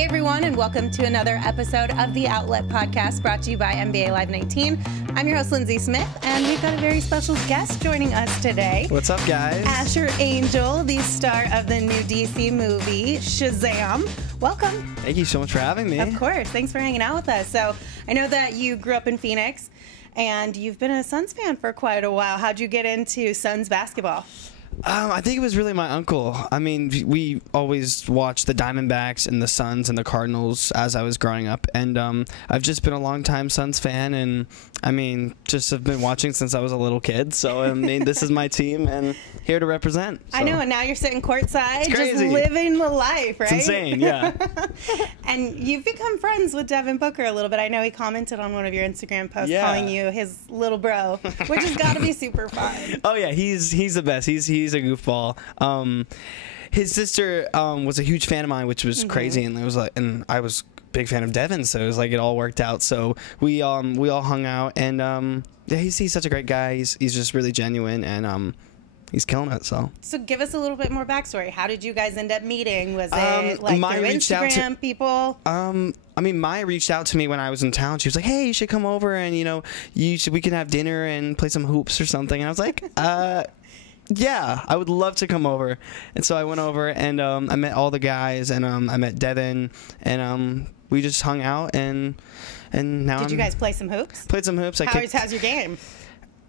Hey everyone, and welcome to another episode of the Outlet Podcast brought to you by NBA Live 19. I'm your host, Lindsay Smith, and we've got a very special guest joining us today. What's up, guys? Asher Angel, the star of the new DC movie, Shazam. Welcome. Thank you so much for having me. Of course. Thanks for hanging out with us. So I know that you grew up in Phoenix, and you've been a Suns fan for quite a while. How'd you get into Suns basketball? I think it was really my uncle. I mean, we always watched the Diamondbacks and the Suns and the Cardinals as I was growing up. And I've just been a long-time Suns fan. And, I mean, just have been watching since I was a little kid. So, I mean, this is my team and here to represent. So. I know. And now you're sitting courtside, It's crazy. just living the life, right? It's insane, yeah. And you've become friends with Devin Booker a little bit. I know he commented on one of your Instagram posts calling you his little bro, which has got to be super fun. Oh, yeah. He's the best. He's a goofball. His sister was a huge fan of mine, which was crazy, and it was like, and I was a big fan of Devin, so it was like it all worked out. So we all hung out, and yeah, he's such a great guy. He's just really genuine, and he's killing it. So give us a little bit more backstory. How did you guys end up meeting? Was it like through Instagram people? I mean, Maya reached out to me when I was in town. She was like, "Hey, you should come over, and we can have dinner and play some hoops or something." And I was like, yeah, I would love to come over. And so I went over, and I met all the guys, and I met Devin, and we just hung out, and now Did you guys play some hoops? Played some hoops. How's your game?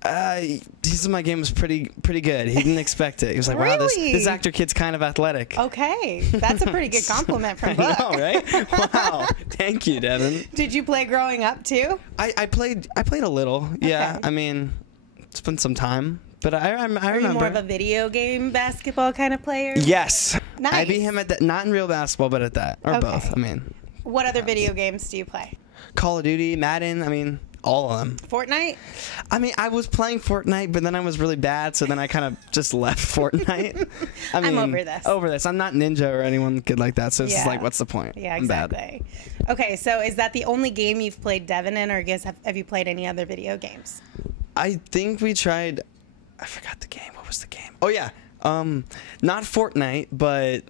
He said my game was pretty good. He didn't expect it. He was like, "Wow, this actor kid's kind of athletic." Okay, that's a pretty good compliment from Book. I know, right? Wow, thank you, Devin. Did you play growing up too? I played a little. Yeah, Okay. I mean, it's been some time. But I remember. Are you more of a video game basketball kind of player? Yes. Nice. I beat him at that, not in real basketball, but at that. Or both. I mean. What other video games do you play? Call of Duty, Madden, I mean, all of them. Fortnite? I mean, I was playing Fortnite, but then I was really bad, so then I kind of just left Fortnite. I mean, I'm over this. I'm not Ninja or anyone good like that, so it's just like, what's the point? Yeah, I'm bad. exactly. Okay, so is that the only game you've played Devin in, or have you played any other video games? I think we tried... I forgot the game. What was the game? Oh, yeah. Not Fortnite, but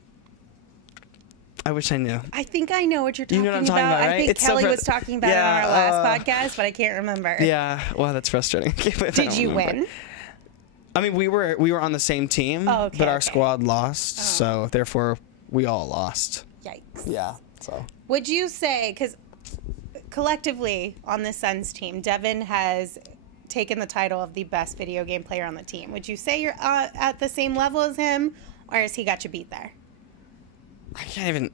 I wish I knew. I think I know what you're talking You know what I'm talking about, right? I think It's Kelly so was talking about it on our last podcast, but I can't remember. Yeah. Wow, that's frustrating. Did you win? I mean, we were on the same team, but our squad lost, so therefore we all lost. Yikes. Yeah. So. Would you say, because collectively on the Suns team, Devin has taken the title of the best video game player on the team. Would you say you're at the same level as him, or has he got you beat there? I can't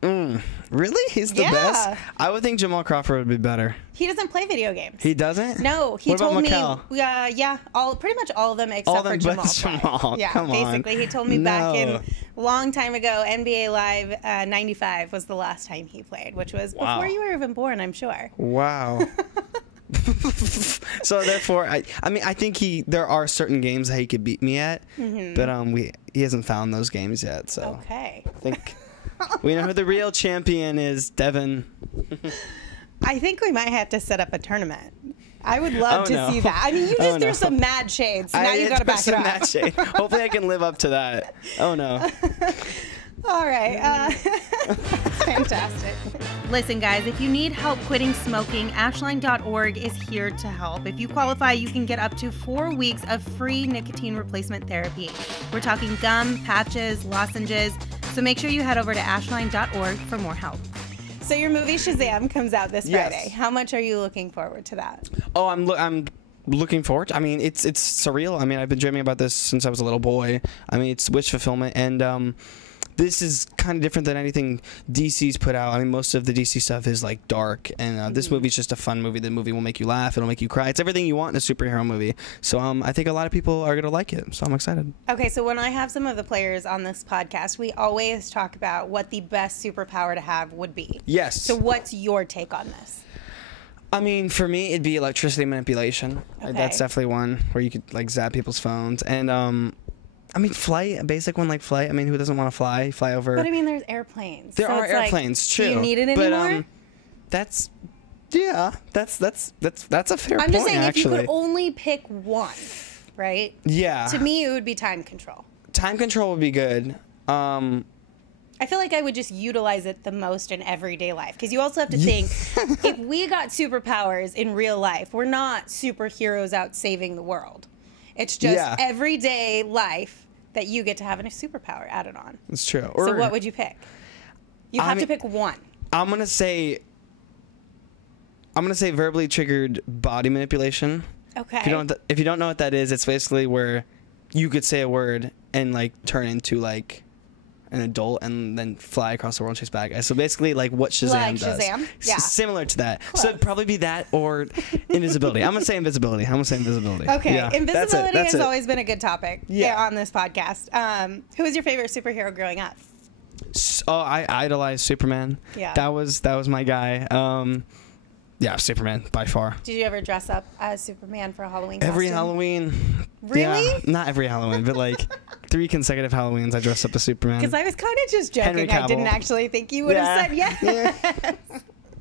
even... Really? He's the best? I would think Jamal Crawford would be better. He doesn't play video games. He doesn't? No, he what told about me. Mikal? Pretty much all of them except for Jamal. Jamal. Yeah, Come basically, on. he told me back in a long time ago. NBA Live '95 was the last time he played, which was before you were even born, I'm sure. Wow. So therefore, I mean, I think there are certain games that he could beat me at, but he hasn't found those games yet. So okay, I think we know who the real champion is, Devin. I think we might have to set up a tournament. I would love to see that. I mean, you just threw some mad shades, so now you got to back it up. Mad shade. Hopefully, I can live up to that. Oh no. All right. That's fantastic. Listen, guys, if you need help quitting smoking, Ashline.org is here to help. If you qualify, you can get up to 4 weeks of free nicotine replacement therapy. We're talking gum, patches, lozenges. So make sure you head over to Ashline.org for more help. So your movie Shazam comes out this Friday. How much are you looking forward to that? Oh, I'm looking forward. I mean, it's surreal. I mean, I've been dreaming about this since I was a little boy. I mean, it's wish fulfillment, and this is kind of different than anything DC's put out. I mean, most of the DC stuff is like dark, and this movie's just a fun movie. The movie will make you laugh. It'll make you cry. It's everything you want in a superhero movie. So I think a lot of people are going to like it. So I'm excited. Okay, so when I have some of the players on this podcast, we always talk about what the best superpower to have would be. Yes. So what's your take on this? I mean, for me, it'd be electricity manipulation. Okay. That's definitely one where you could like zap people's phones. And I mean, flight, a basic one like flight. I mean, who doesn't want to fly over? But I mean, there's airplanes. There are airplanes, true. Do you need it anymore? That's a fair point. I'm just saying, actually. if you could only pick one, right? Yeah. To me, it would be time control. Time control would be good. I feel like I would just utilize it the most in everyday life. Because you also have to think, if we got superpowers in real life, we're not superheroes out saving the world. It's just everyday life that you get to have a superpower added on. That's true. So what would you pick? You have to pick one. I'm gonna say verbally triggered body manipulation. Okay. If you don't know what that is, it's basically where you could say a word and like turn into like an adult and then fly across the world and chase bad guys. So basically like what Shazam does. Shazam? Yeah. Similar to that. Close. So it'd probably be that or invisibility. I'm gonna say invisibility. Okay. Yeah. Invisibility has always been a good topic on this podcast. Who was your favorite superhero growing up? I idolized Superman. Yeah. That was my guy. Yeah, Superman by far. Did you ever dress up as Superman for a Halloween Every costume? Halloween. Really? Yeah, not every Halloween, but like 3 consecutive Halloweens I dressed up as Superman. Because I was kind of just joking. Henry I didn't Cavill. actually think you would have said yes. Yeah.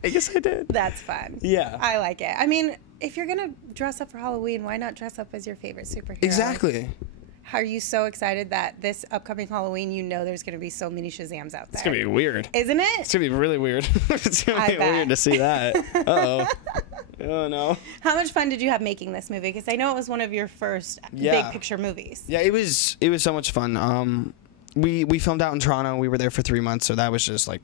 I guess I did. That's fun. Yeah. I like it. I mean, if you're going to dress up for Halloween, why not dress up as your favorite superhero? Exactly. Are you so excited that this upcoming Halloween, you know there's going to be so many Shazams out there? It's going to be weird. Isn't it? It's going to be really weird. It's going to be weird to see that. Uh-oh. Oh, no. How much fun did you have making this movie? Because I know it was one of your first big picture movies. Yeah, it was so much fun. We filmed out in Toronto. We were there for 3 months, so that was just like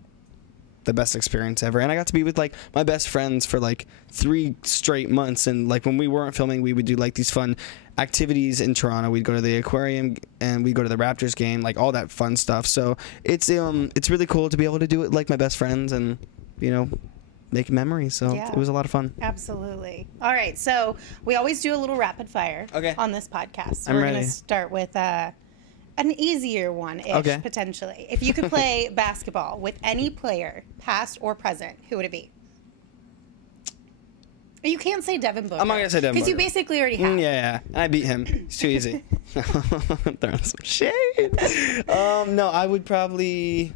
the best experience ever. And I got to be with like my best friends for like 3 straight months. And like when we weren't filming, we would do like these fun activities in Toronto. We'd go to the aquarium and we'd go to the Raptors game, like all that fun stuff. So it's really cool to be able to do it like my best friends and, you know, make memories. So it was a lot of fun. Absolutely. All right. So we always do a little rapid fire on this podcast. So we're going to start with an easier one-ish, potentially. If you could play basketball with any player, past or present, who would it be? You can't say Devin Booker. I'm not going to say Devin Booker. Because you basically already have. Yeah. And I beat him. It's too easy. Throwing some shade. No, I would probably...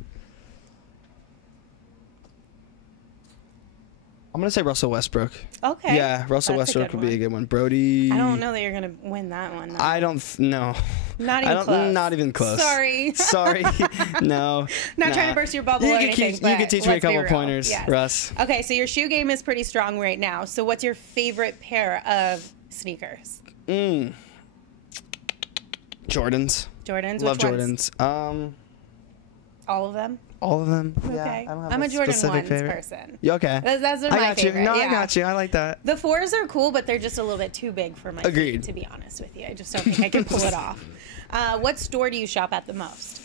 I'm going to say Russell Westbrook. Okay. Yeah, Russell Westbrook would be a good one. Brody... I don't know that you're going to win that one, though. I don't... No. Not even close. Not even close. Sorry. No. Not trying to burst your bubble or anything, you could teach me a couple pointers, Russ. Okay, so your shoe game is pretty strong right now. So what's your favorite pair of sneakers? Jordans. Jordans? Love Which ones? Jordans. All of them? All of them. Okay. Yeah, I don't have I'm a Jordan 1s favorite person. Okay. That's my favorite. No, I got you. I like that. The 4s are cool, but they're just a little bit too big for my feet, to be honest with you. I just don't think I can pull it off. What store do you shop at the most?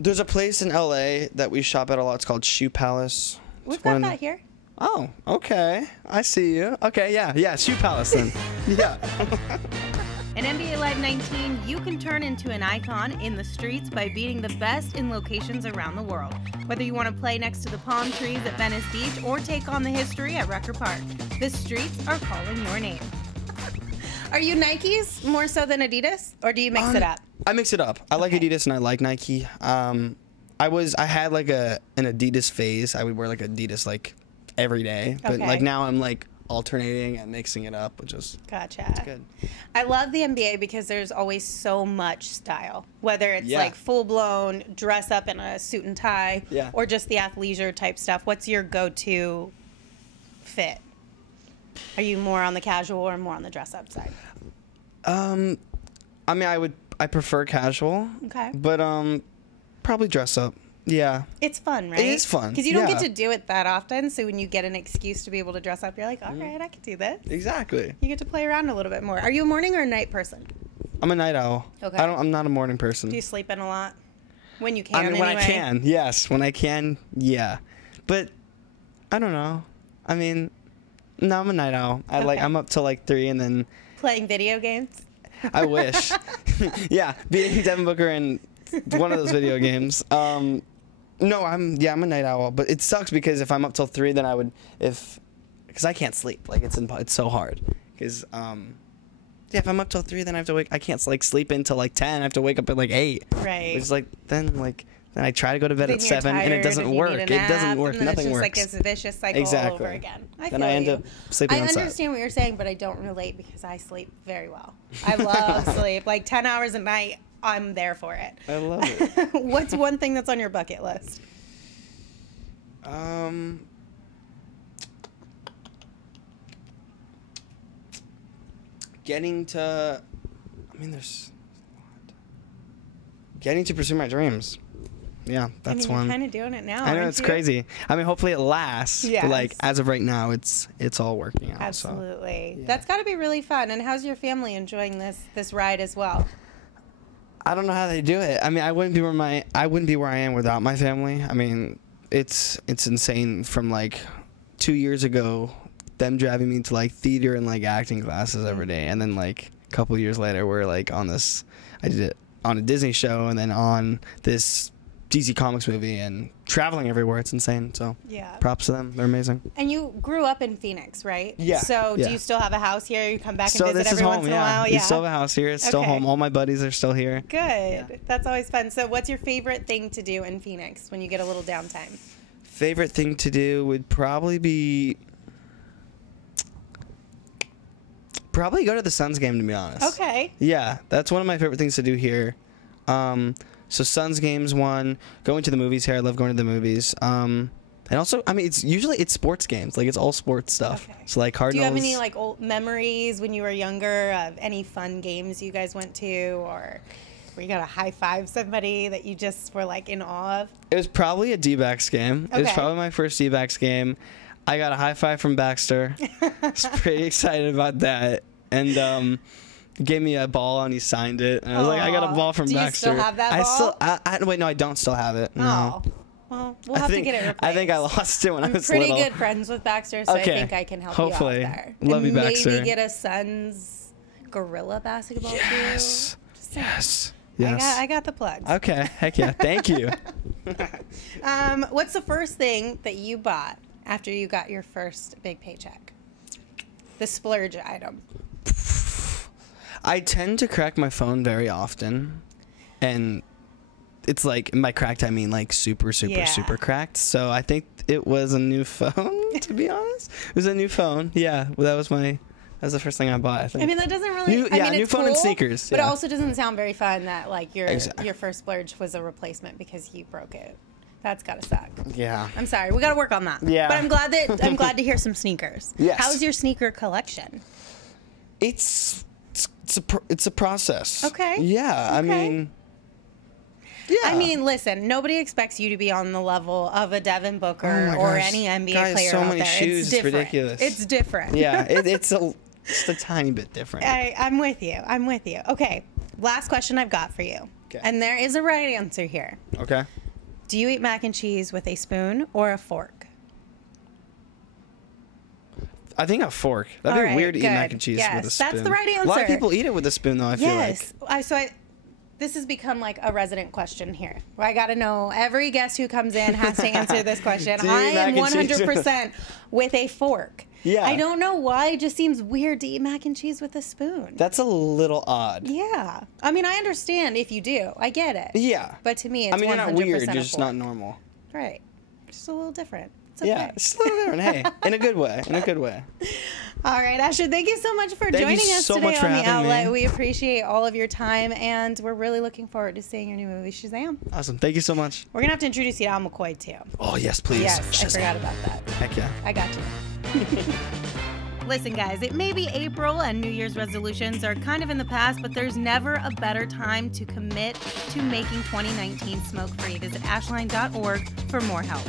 There's a place in LA that we shop at a lot. It's called Shoe Palace. We've got that here. Oh, okay. I see you. Okay, yeah, Shoe Palace then. Yeah. In NBA Live 19, you can turn into an icon in the streets by beating the best in locations around the world. Whether you want to play next to the palm trees at Venice Beach or take on the history at Rucker Park, the streets are calling your name. Are you Nikes more so than Adidas, or do you mix it up? I mix it up. I like Adidas and I like Nike. I had like an Adidas phase. I would wear like Adidas like every day, but like now I'm like alternating and mixing it up, which is it's good. I love the NBA because there's always so much style, whether it's like full-blown dress up in a suit and tie or just the athleisure type stuff. What's your go-to fit? Are you more on the casual or more on the dress up side? I mean, I prefer casual. Okay. But probably dress up. Yeah. It's fun, right? It is fun. Because you don't get to do it that often, so when you get an excuse to be able to dress up, you're like, all right, I can do this. Exactly. You get to play around a little bit more. Are you a morning or a night person? I'm a night owl. Okay. I'm not a morning person. Do you sleep in a lot? When you can, I mean, when I can, yes. When I can, yeah. But I don't know. I mean, no, I'm a night owl. I'm up till like 3 and then playing video games. I wish. Yeah, beating Devin Booker in one of those video games. No, I'm a night owl, but it sucks because if I'm up till 3, then because I can't sleep. Like it's so hard. Because if I'm up till 3, then I have to wake. I can't like sleep until like 10. I have to wake up at like 8. Right. It's like then I try to go to bed at 7 and it doesn't work. It doesn't work. And then Nothing it's just works. like this vicious cycle all over again. Then I end up sleeping outside. I understand what you're saying, but I don't relate because I sleep very well. I love sleep. Like 10 hours a night I'm there for it. I love it. What's one thing that's on your bucket list? Getting to, there's a lot. Getting to pursue my dreams. Yeah, that's you're one. kind of doing it now. I know, aren't it's you? crazy. Hopefully it lasts. Yes. But like as of right now, it's all working out. Absolutely. So, yeah. That's got to be really fun. And how's your family enjoying this ride as well? I don't know how they do it. I wouldn't be where I am without my family. It's insane. From like 2 years ago, them driving me to like theater and like acting classes every day, and then like a couple years later, we're like on this. I did it on a Disney show, and then on this DC Comics movie, and traveling everywhere. It's insane. So Yeah. props to them. They're amazing. And you grew up in Phoenix, right? Yeah. So yeah. do you still have a house here? You come back and So visit this is every home. once in a Yeah. while? We still have a house here. It's still Okay. home. All my buddies are still here. Good. Yeah. That's always fun. So what's your favorite thing to do in Phoenix when you get a little downtime? Favorite thing to do would probably go to the Suns game, to be honest. Okay. Yeah, that's one of my favorite things to do here. So Suns games, one. Going to the movies here. I love going to the movies. And also, it's sports games. Like, it's all sports stuff. Okay. So like Cardinals. Do you have any like old memories when you were younger of any fun games you guys went to, or where you got to high five somebody that you just were like in awe of? It was probably a D-backs game. Okay. It was probably my first D-backs game. I got a high five from Baxter. I was pretty excited about that. And he gave me a ball and he signed it. And I was like, I got a ball from Baxter. Do you still have that ball? Wait, no, I don't still have it. No. Oh. Well, we'll have to get it replaced. I think I lost it when I was little. I'm pretty good friends with Baxter, so Okay. I think I can help Hopefully. you out there. Love you, Baxter. Maybe get a Suns gorilla basketball Yes. too. Yes. Yes. I got the plugs. Okay. Heck yeah. Thank you. What's the first thing that you bought after you got your first big paycheck? The splurge item. I tend to crack my phone very often, and it's like, by cracked I mean like super cracked. So I think it was a new phone. To be honest, it was a new phone. Yeah, well, that was the first thing I bought, I think. That doesn't really. new it's phone cool, and sneakers. but it Yeah. also doesn't sound very fun that like your Exactly. first splurge was a replacement because you broke it. That's gotta suck. Yeah. I'm sorry. We gotta work on that. Yeah. But I'm glad to hear some sneakers. Yes. How's your sneaker collection? It's a process. Okay. Yeah. Okay. Yeah. Listen, nobody expects you to be on the level of a Devin Booker Oh my or gosh. any NBA Guys, player so out many there. shoes, it's different. ridiculous. It's different. Yeah. It's a tiny bit different. I'm with you. Okay. Last question I've got for you. Okay. And there is a right answer here. Okay. Do you eat mac and cheese with a spoon or a fork? I think a fork. That'd All be right, weird to eat good. mac and cheese Yes, with a spoon. that's the right A lot of answer. people eat it with a spoon, though, I feel like. This has become like a resident question here. Where I got to know every guest who comes in has to answer this question. Do you I eat am mac and cheese? 100% with a fork. Yeah. I don't know why. It just seems weird to eat mac and cheese with a spoon. That's a little odd. Yeah. I understand if you do. I get it. Yeah. But to me, it's 100% you're not weird. a You're just fork. not normal. Right. Just a little different. It's okay. Yeah, it's a little different. Hey, in a good way. In a good way. All right, Asher, thank you so much for Thank you joining us so today much for on The having me. Outlet. We appreciate all of your time, and we're really looking forward to seeing your new movie, Shazam. Awesome. Thank you so much. We're going to have to introduce you to Al McCoy, too. Oh, yes, please. Yes, Shazam. I forgot about that. Heck yeah. I got you. Listen, guys, it may be April and New Year's resolutions are kind of in the past, but there's never a better time to commit to making 2019 smoke-free. Visit ashline.org for more help.